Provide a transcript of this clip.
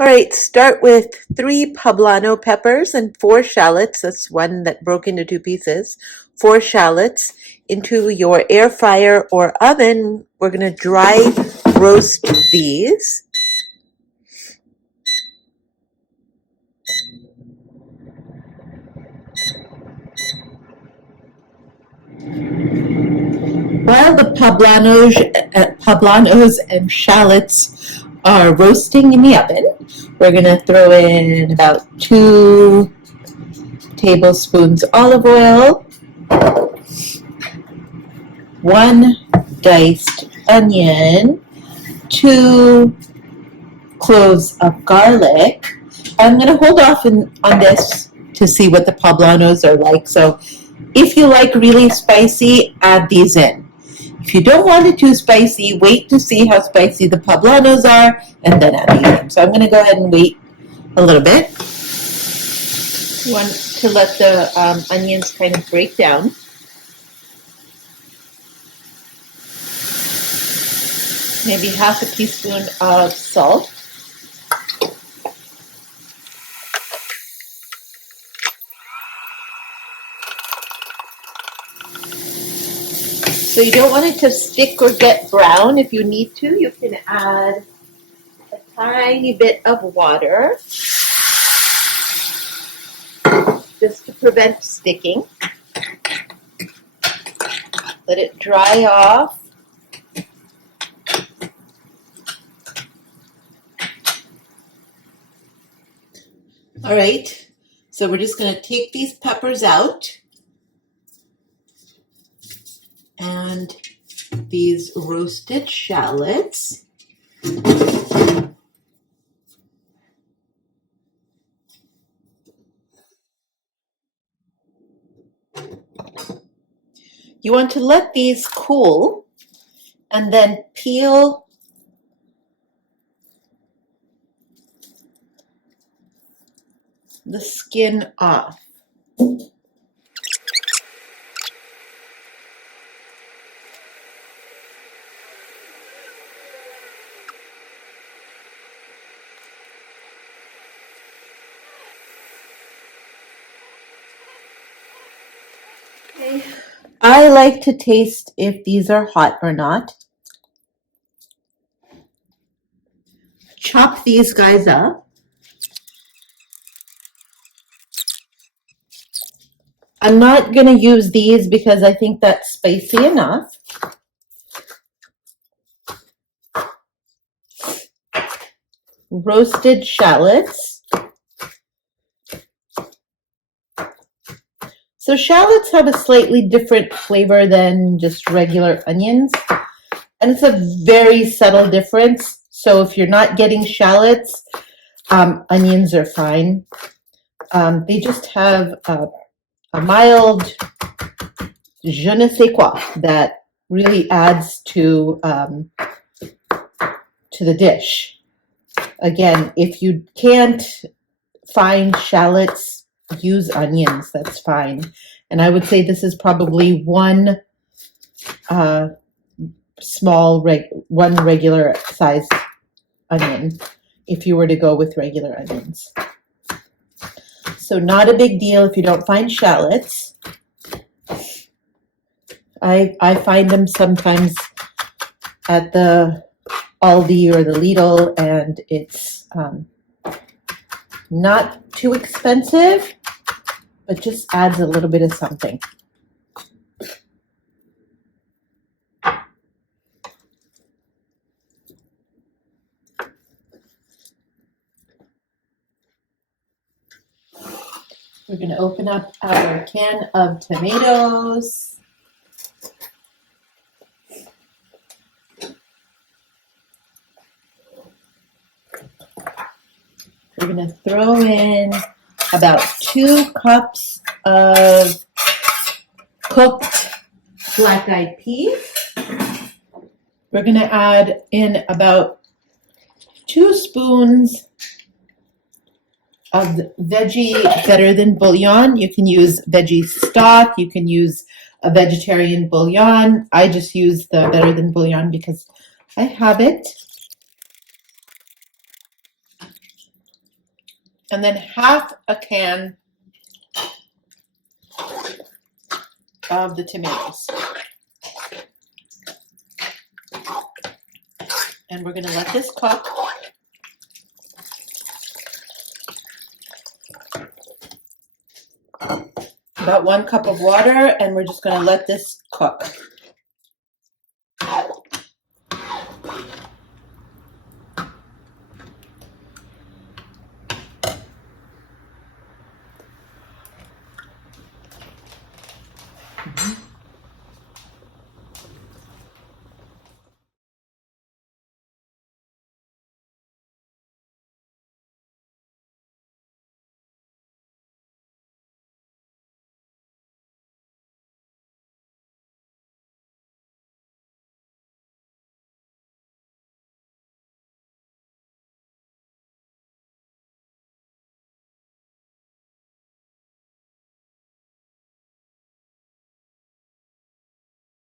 All right, start with 3 poblano peppers and 4 shallots. That's one that broke into 2 pieces. 4 shallots into your air fryer or oven. We're going to dry roast these. While the poblanos and shallots are roasting in the oven, we're going to throw in about 2 tablespoons olive oil, 1 diced onion, 2 cloves of garlic. I'm going to hold off on this to see what the poblanos are like. So if you like really spicy, add these in. If you don't want it too spicy, wait to see how spicy the poblanos are and then add these in. So I'm going to go ahead and wait a little bit. You want to let the onions kind of break down. Maybe half a teaspoon of salt. So you don't want it to stick or get brown. If you need to, you can add a tiny bit of water just to prevent sticking. Let it dry off. All right, so we're just going to take these peppers out and these roasted shallots. You want to let these cool and then peel the skin off. Okay. I like to taste if these are hot or not. Chop these guys up. I'm not going to use these because I think that's spicy enough. Roasted shallots. So shallots have a slightly different flavor than just regular onions, and it's a very subtle difference. So if you're not getting shallots, onions are fine. They just have a mild je ne sais quoi that really adds to the dish. Again, if you can't find shallots, use onions. That's fine. And I would say this is probably one one regular sized onion if you were to go with regular onions. So not a big deal if you don't find shallots. I find them sometimes at the Aldi or the Lidl, and it's not too expensive, but just adds a little bit of something. We're going to open up our can of tomatoes. We're going to throw in about 2 cups of cooked black-eyed peas. We're going to add in about 2 spoons of veggie better than bouillon. You can use veggie stock. You can use a vegetarian bouillon. I just use the better than bouillon because I have it. and then half a can of the tomatoes. And we're going to let this cook. About 1 cup of water, and we're just going to let this cook.